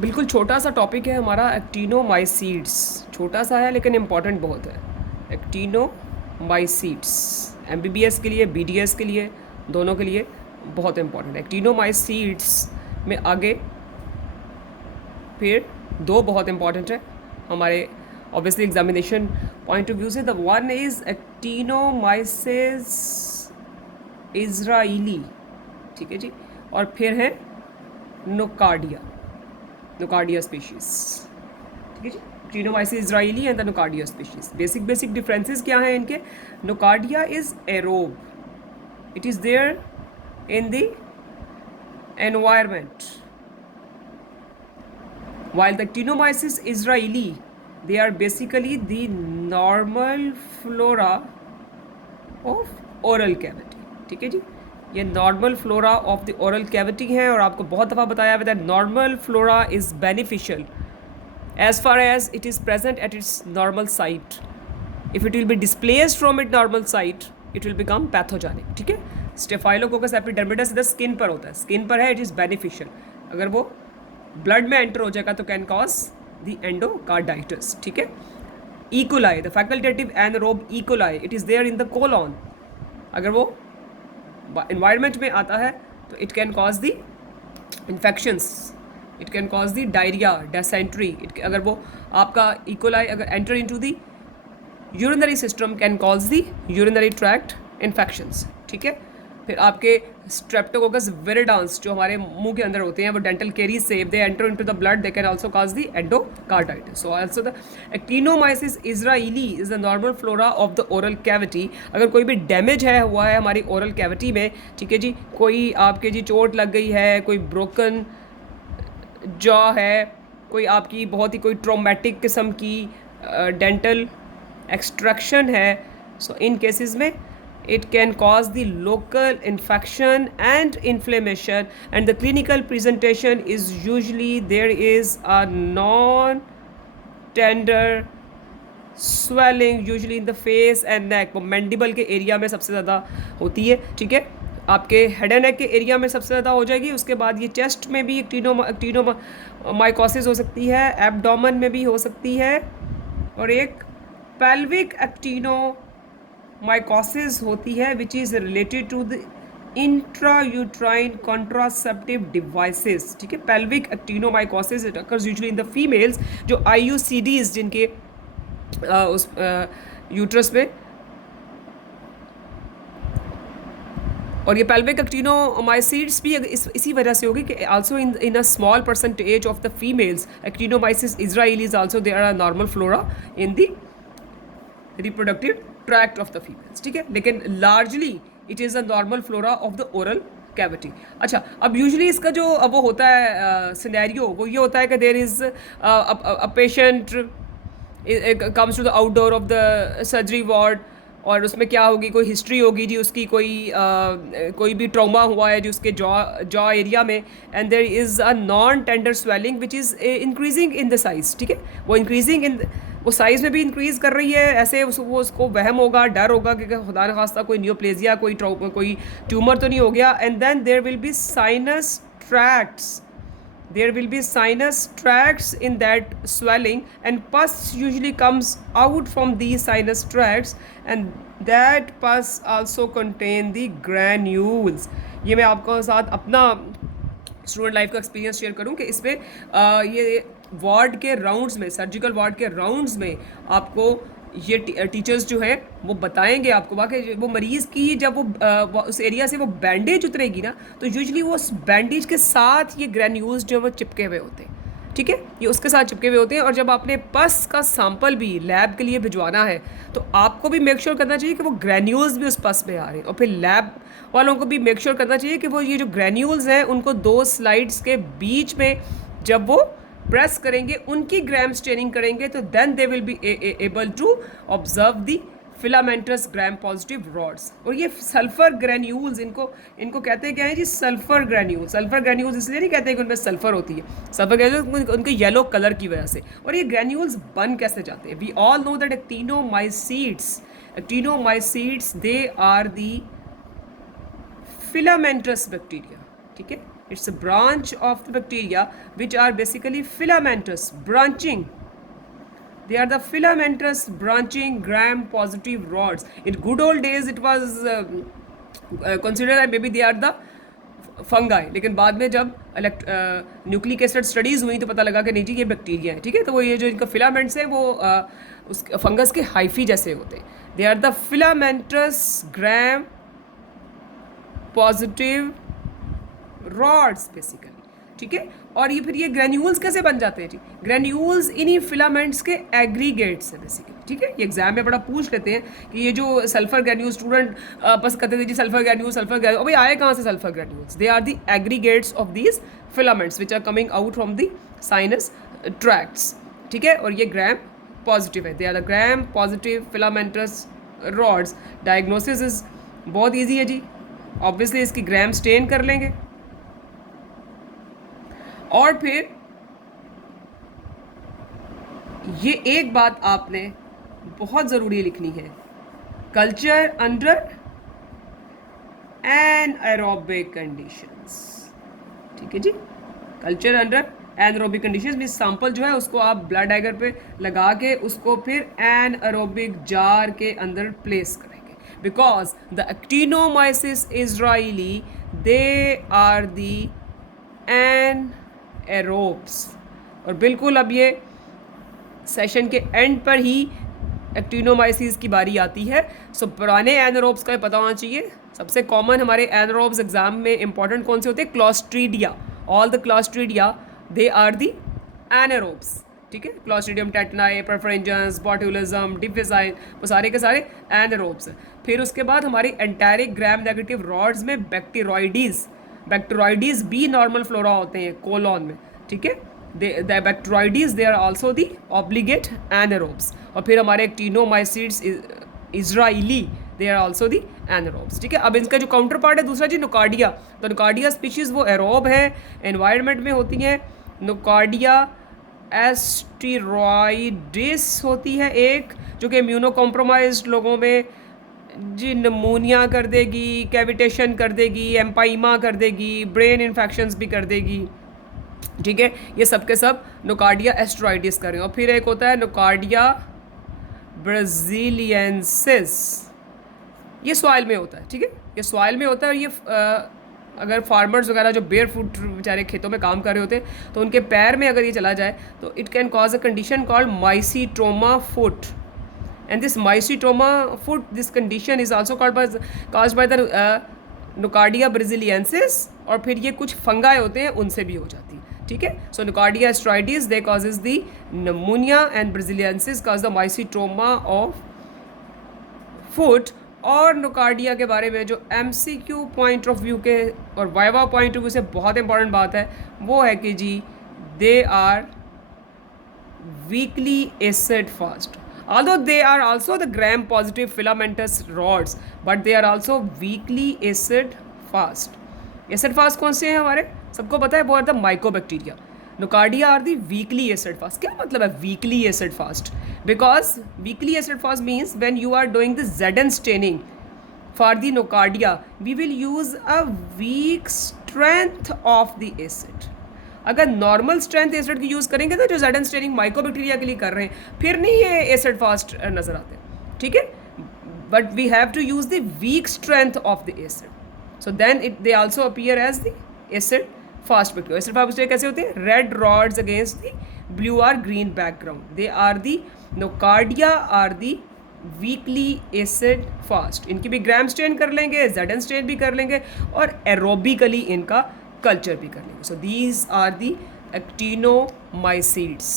बिल्कुल छोटा सा टॉपिक है हमारा एक्टिनोमाइसीड्स। छोटा सा है लेकिन इम्पॉर्टेंट बहुत है। एक्टिनोमाइसीड्स एमबीबीएस के लिए, बीडीएस के लिए, दोनों के लिए बहुत इम्पॉर्टेंट है। एक्टिनोमाइसीड्स में आगे फिर दो बहुत इम्पॉर्टेंट है हमारे obviously examination point of view से। The one is actinomyces israelii, ठीक है जी, और फिर है नोकार्डिया, नोकार्डिया स्पीशीज़, ठीक है जी। Actinomyces israelii and the nocardia species. Basic differences क्या हैं इनके? Nocardia is aerobe, it is there in the environment, while the Actinomyces israeli, they are basically the normal flora of oral cavity, ठीक है जी। ये normal flora of the oral cavity है और आपको बहुत दफ़ा बताया हुआ है normal flora is beneficial as far as it is present at its normal site. If it will be displaced from its normal site, it will become pathogenic, ठीक है। स्टेफाइलोकोकस एपिडर्मिडस इधर स्किन पर होता है, स्किन पर है, इट इज़ बेनिफिशियल। अगर वो ब्लड में एंटर हो जाएगा तो कैन कॉज द एंडोकार्डाइटिस, ठीक है। E coli, the facultative anaerobe E coli, it is there in the colon. अगर वो इन्वायरमेंट में आता है तो it can cause the infections, it can cause the diarrhoea, dysentery. अगर वो आपका इकोलाई अगर enter into the urinary system can cause the urinary tract infections, ठीक है। फिर आपके स्ट्रेप्टोकोकस विरिडांस जो हमारे मुंह के अंदर होते हैं वो डेंटल कैरीज से if they enter into the blood they can also cause the endocarditis. So also the actinomyces Israeli is the normal flora of the oral cavity. अगर कोई भी डैमेज है हुआ है हमारी ओरल कैविटी में, ठीक है जी, कोई आपके जी चोट लग गई है, कोई ब्रोकन जॉ है, कोई आपकी बहुत ही कोई ट्रॉमेटिक किस्म की डेंटल एक्सट्रैक्शन है, सो इन केसेस में it can cause the local infection and inflammation, and the clinical presentation is usually there is a non tender swelling usually in the face and neck। वो मैंडिबल के area में सबसे ज़्यादा होती है, ठीक है। आपके हेड एंड नेक के एरिया में सबसे ज़्यादा हो जाएगी। उसके बाद ये चेस्ट में भी एक्टिनोमाइकोसिस हो सकती है, एब्डोमेन में भी हो सकती है, और एक पेल्विक एक्टिनोमाइकोसिस होती है which is related to the intrauterine contraceptive devices, ठीक है। Pelvic actinomycosis it occurs usually in the females जो IUCDs जिनके उस यूट्रस में, और ये पेल्विक एक्टिनोमाइसीड्स भी इसी वजह से होगी कि also in a small percentage of the females actinomyces israeliis also they are a normal flora in the reproductive tract of the females, ठीक है। लेकिन largely it is a normal flora of the oral cavity. अच्छा, अब usually इसका जो वो होता है सिनेरियो वो ये होता है कि there is a patient comes to the outdoor of the surgery ward, और उसमें क्या होगी, कोई हिस्ट्री होगी जी उसकी, कोई भी ट्रॉमा हुआ है जो उसके जॉ एरिया में, and there is a non tender swelling which is increasing in the size, ठीक है। वो इंक्रीजिंग इन वो साइज़ में भी इंक्रीज़ कर रही है, ऐसे वो उसको वहम होगा, डर होगा कि खुदा न खास्ता कोई नियोप्लेजिया, कोई ट्यूमर तो नहीं हो गया। And then there will be sinus tracts, there will be sinus tracts in that swelling, and pus usually comes out from these sinus tracts, and that pus also contain the granules। ये मैं आपको साथ अपना student life का experience share करूं कि इसमें ये वार्ड के राउंड्स में, सर्जिकल वार्ड के राउंड्स में आपको ये टीचर्स जो है वो बताएंगे आपको बाकी वो मरीज़ की जब वो उस एरिया से वो बैंडेज उतरेगी ना, तो यूजुअली वो उस बैंडेज के साथ ये ग्रैन्यूल्स जो वो चिपके हुए होते हैं, ठीक है, ये उसके साथ चिपके हुए होते हैं। और जब आपने पस का सैंपल भी लैब के लिए भिजवाना है तो आपको भी मेक श्योर करना चाहिए कि वो ग्रैन्यूल्स भी उस पस में आ रहे हैं, और फिर लैब वालों को भी मेक श्योर करना चाहिए कि वो ये जो ग्रैन्यूल्स हैं उनको 2 स्लाइड्स के बीच में जब वो प्रेस करेंगे, उनकी ग्राम स्टेनिंग करेंगे, तो then they will be able to observe the filamentous gram positive rods. और ये सल्फर ग्रैन्यूल्स इनको कहते हैं क्या है जी, सल्फर ग्रैन्यूल्स। सल्फर ग्रैन्यूल्स इसलिए नहीं कहते हैं कि उनमें सल्फर होती है, सल्फर ग्रैन्यूल्स उनके येलो कलर की वजह से। और ये ग्रैन्यूल्स बन कैसे जाते हैं? We all know that actinomycetes they are the filamentous bacteria, ठीक है। It's a branch of the bacteria which are basically filamentous, branching. They are the filamentous branching gram-positive rods. In good old days, it was considered that maybe they are the fungi, लेकिन बाद में जब nucleic acid studies हुई तो पता लगा कि नहीं जी ये बैक्टीरिया है, ठीक है। तो वो ये जो इनका फिलामेंट्स है वो उस फंगस के हाइफी जैसे होते हैं। They are the filamentous gram positive rods basically, ठीक है। और ये फिर ये ग्रेन्यूल्स कैसे बन जाते हैं जी? ग्रेन्यूल्स इन्हीं फिलामेंट्स के एग्रीगेट्स है बेसिकली, ठीक है। ये एग्जाम में बड़ा पूछ लेते हैं कि ये जो सल्फर ग्रेन्यूल स्टूडेंट बस कहते थे जी सल्फर ग्रेन्यूल अभी आए कहाँ से sulphur granules? They are the aggregates of these filaments which are coming out from the sinus tracts, ठीक है। और ये ग्राम पॉजिटिव है, they are the gram positive filamentous rods. Diagnosis is बहुत ईजी है जी, ऑब्वियसली इसकी ग्राम स्टेन कर लेंगे और फिर ये एक बात आपने बहुत ज़रूरी लिखनी है, कल्चर अंडर एनएरोबिक कंडीशंस, ठीक है जी। कल्चर अंडर एनएरोबिक कंडीशंस में सैंपल जो है उसको आप ब्लड एगर पे लगा के उसको फिर एनएरोबिक जार के अंदर प्लेस करेंगे, because the actinomyces israelii they are the aerobes. और बिल्कुल अब ये सेशन के एंड पर ही एक्टिनोमाइसिस की बारी आती है। सो पुराने एनारोब्स का पता होना चाहिए। सबसे कॉमन हमारे एनारोब्स एग्जाम में इंपॉर्टेंट कौन से होते हैं? Clostridia, all the clostridia they are the anaerobes, ठीक है। क्लॉस्ट्रीडियम टेटनाई, परफरेंजेंस, बॉटुलिज्म, डिफिसाइन, वो सारे के सारे एनारोब्स हैं। फिर उसके बाद हमारी एंटेरिक ग्राम नेगेटिव रॉड्स में बैक्टीरियोइडीज भी नॉर्मल फ्लोरा होते हैं कोलॉन में, ठीक है। The bacteroides they are also the obligate anaerobes. और फिर हमारे actinomycetes israelii they are also the anaerobes, ठीक है। अब इनका जो काउंटर पार्ट है दूसरा जी नोकार्डिया, तो नोकार्डिया स्पीशीज़ वो एरोब है, एनवायरनमेंट में होती हैं। नोकार्डिया एस्टेरॉइडिस होती है एक, जो कि इम्यूनो कॉम्प्रोमाइज्ड लोगों में जी निमोनिया कर देगी, कैविटेशन कर देगी, एम्पाइमा कर देगी, ब्रेन इन्फेक्शंस भी कर देगी, ठीक है। ये सब के सब नोकार्डिया एस्टेरॉइडिस कर रहे हैं। और फिर एक होता है नोकार्डिया ब्राजीलियंसिस, ये सॉइल में होता है, ठीक है। ये सॉइल में होता है। और ये अगर फार्मर्स वगैरह जो बेयर फुट बेचारे खेतों में काम कर रहे होते हैं तो उनके पैर में अगर ये चला जाए तो it can cause a condition called mycetoma foot. And this mycetoma foot, this condition is also caused by the Nocardia brasiliensis। और फिर ये कुछ फंगाई होते हैं उनसे भी हो जाती है, ठीक है। सो Nocardia aestroides they causes the pneumonia and brasiliensis cause the mycetoma of foot। और नोकार्डिया के बारे में जो MCQ पॉइंट ऑफ व्यू के और वाइवा पॉइंट ऑफ व्यू से बहुत इंपॉर्टेंट बात है वो है कि जी they are weakly acid fast. Although they are also the gram positive filamentous rods, but they are also weakly acid fast। Acid fast कौन से हैं हमारे? सबको पता है वो are the mycobacteria। Nocardia are the weakly acid fast। क्या मतलब है weakly acid fast? Because weakly acid fast means when you are doing the Zn staining for the Nocardia, we will use a weak strength of the acid। अगर normal strength acid की use करेंगे तो जो Zn staining mycobacteria के लिए कर रहे हैं फिर नहीं ये एसिड फास्ट नज़र आते, ठीक है। But we have to use the weak strength of the acid, so then it they also appear as the acid fast bacteria. Acid fast bacteria कैसे होते हैं? Red rods against the blue or green background. They are the Nocardia or the weakly acid fast. इनकी भी ग्राम stand कर लेंगे, Zn stand भी कर लेंगे और एरोबिकली इनका कल्चर भी कर लेंगे। So these are the एक्टिनोमाइसिड्स।